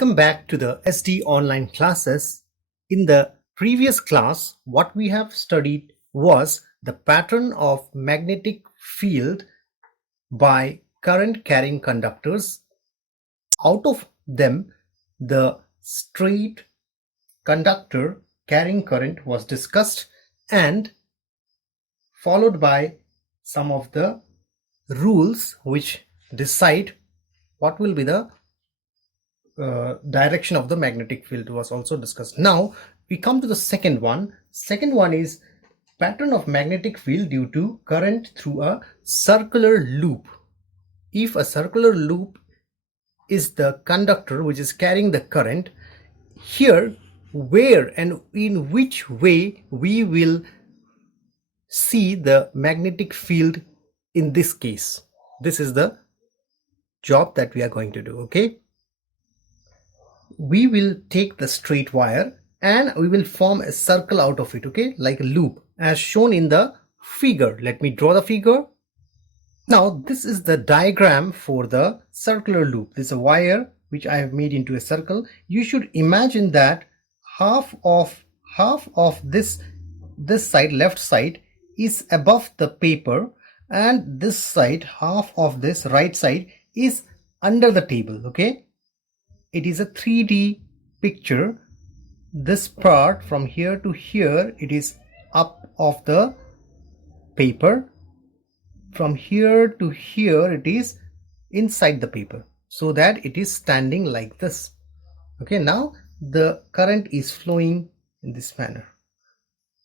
Welcome back to the SD online classes. In the previous class, what we have studied was the pattern of magnetic field by current carrying conductors. Out of them, the straight conductor carrying current was discussed and followed by some of the rules which decide what will be the direction of the magnetic field was also discussed. Now we come to the second one. Second one is pattern of magnetic field due to current through a circular loop. If a circular loop is the conductor which is carrying the current, here where and in which way we will see the magnetic field in this case. This is the job that we are going to do. Okay, we will take the straight wire and we will form a circle out of it, okay, like a loop as shown in the figure. Let me draw the figure. Now this is the diagram for the circular loop. This is a wire which I have made into a circle. You should imagine that half of this side, left side, is above the paper, and this side, half of this right side, is under the table. Okay, it is a 3D picture. This part from here to here, it is up of the paper. From here to here, it is inside the paper, so that it is standing like this. Okay, now the current is flowing in this manner,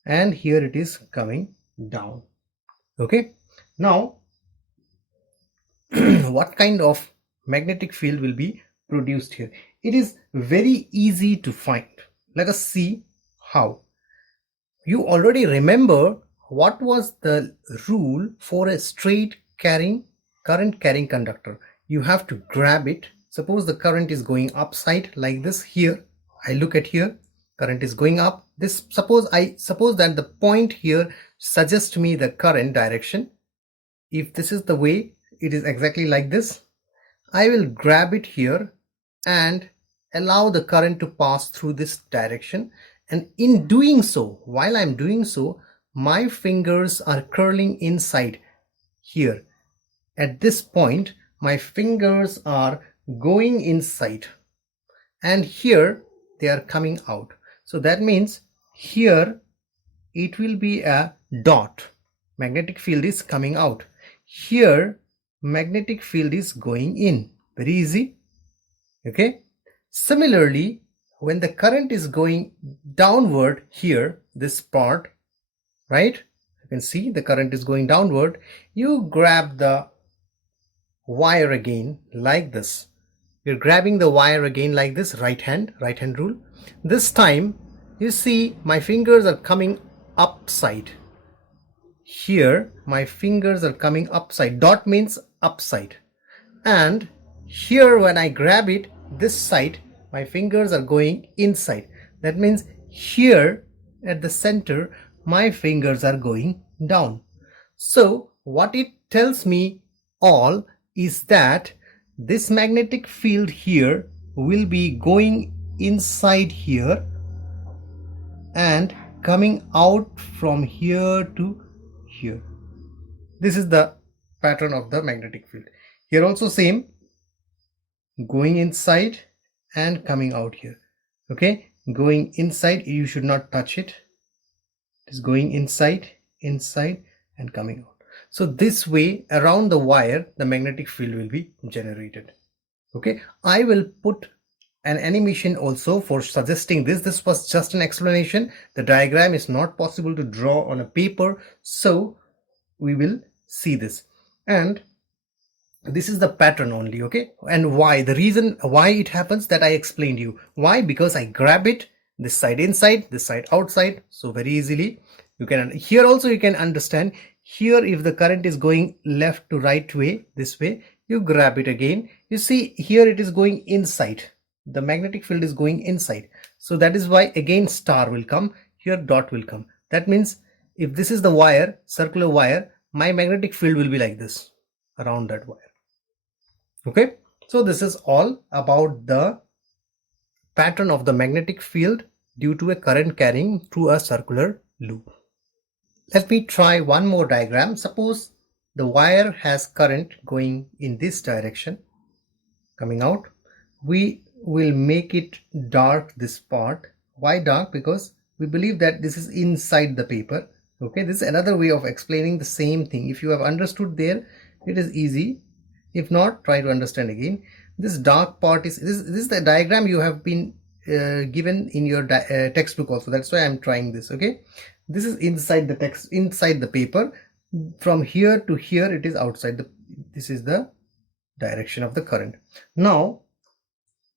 and here it is coming down. Okay, now what kind of magnetic field will be produced here? It is very easy to find. Let us see how. You already remember what was the rule for a straight current carrying conductor. You have to grab it. Suppose the current is going upside like this. Here I look at here, current is going up. This suppose that the point here suggests me the current direction. If this is the way, it is exactly like this. I will grab it here and allow the current to pass through this direction, and in doing so, while I'm doing so, my fingers are curling inside here. At this point, my fingers are going inside, and here they are coming out. So that means here it will be a dot. Magnetic field is coming out. Here magnetic field is going in. Very easy. Okay, similarly, when the current is going downward here, this part, right, you can see the current is going downward. You grab the wire again like this. You're grabbing the wire again like this, right hand rule. This time you see my fingers are coming upside. Here my fingers are coming upside. Dot means upside. And here when I grab it, this side, my fingers are going inside. That means here at the center, my fingers are going down. So what it tells me all is that this magnetic field here will be going inside here and coming out from here to here. This is the pattern of the magnetic field. Here also same, going inside and coming out here. Okay, going inside, you should not touch it. It is going inside and coming out. So this way around the wire, the magnetic field will be generated. Okay, I will put an animation also for suggesting this. This was just an explanation. The diagram is not possible to draw on a paper, so we will see this. And this is the pattern only. Okay, and why? The reason why it happens, that I explained you. Why? Because I grab it, this side inside, this side outside. So very easily you can, here also you can understand. Here if the current is going left to right way, this way, you grab it again. You see here it is going inside. The magnetic field is going inside. So that is why again star will come. Here dot will come. That means if this is the wire, circular wire, my magnetic field will be like this around that wire. Okay, so this is all about the pattern of the magnetic field due to a current carrying through a circular loop. Let me try one more diagram. Suppose the wire has current going in this direction coming out. We will make it dark, this part. Why dark? Because we believe that this is inside the paper. Okay, this is another way of explaining the same thing. If you have understood there, it is easy. If not, try to understand again. This dark part is this is the diagram you have been given in your textbook also. That's why I'm trying this. Okay, this is inside the text, inside the paper. From here to here it is outside the, this is the direction of the current. Now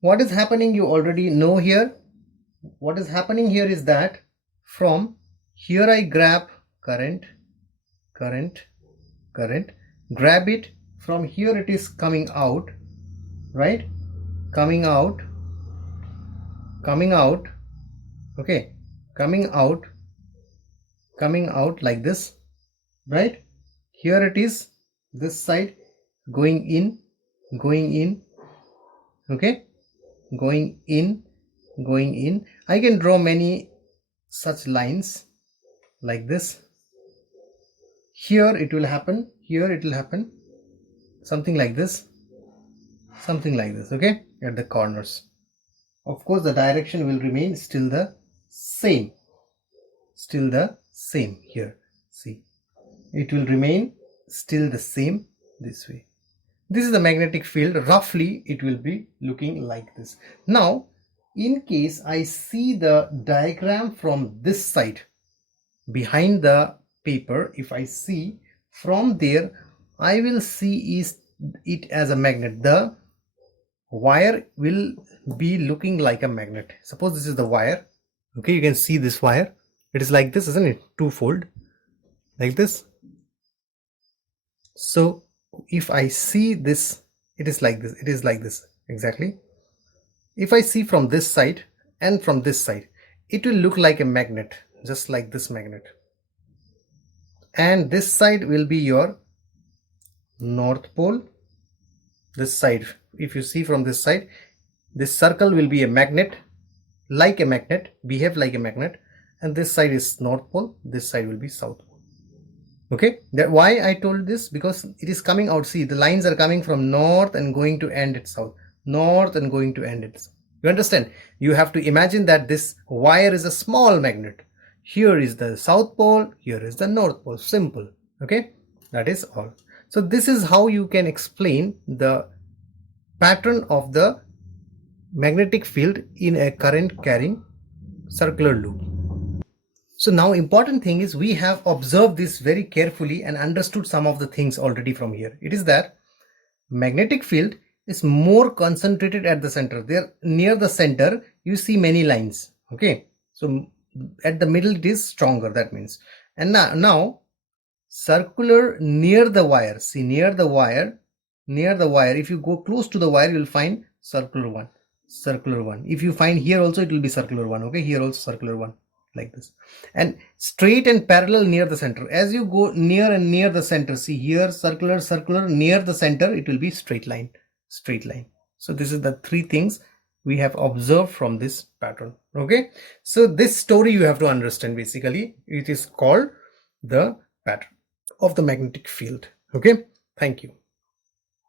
what is happening, you already know here. What is happening here is that from here I grab current, grab it. From here it is coming out, right? Coming out, okay, coming out like this, right? Here it is, this side going in, okay, going in. I can draw many such lines like this. Here it will happen, here it will happen, something like this, okay, at the corners. Of course the direction will remain still the same, here. See, it will remain still the same this way. This is the magnetic field. Roughly it will be looking like this. Now in case I see the diagram from this side behind the paper, if I see from there, I will see it as a magnet. The wire will be looking like a magnet. Suppose this is the wire. Okay, you can see this wire. It is like this, isn't it? Twofold, like this. So if I see this, it is like this, exactly. If I see from this side and from this side, it will look like a magnet, just like this magnet. And this side will be your north pole. This side, if you see from this side, this circle will be a magnet, like a magnet, behave like a magnet. And this side is north pole, this side will be south pole. Okay, that why I told this, because it is coming out. See, the lines are coming from north and going to end at south, north and going to end at south. You understand? You have to imagine that this wire is a small magnet. Here is the south pole, here is the north pole. Simple. Okay, that is all. So this is how you can explain the pattern of the magnetic field in a current carrying circular loop. So now important thing is we have observed this very carefully and understood some of the things already from here. It is that magnetic field is more concentrated at the center. There near the center you see many lines. Okay, so at the middle it is stronger, that means. And now circular near the wire. See, near the wire, if you go close to the wire, you will find circular one. If you find here also, it will be circular one. Okay, here also circular one, like this. And straight and parallel near the center. As you go near and near the center, see here circular, near the center it will be straight line. So this is the three things we have observed from this pattern. Okay, so this story you have to understand. Basically it is called the pattern of the magnetic field. Okay, thank you.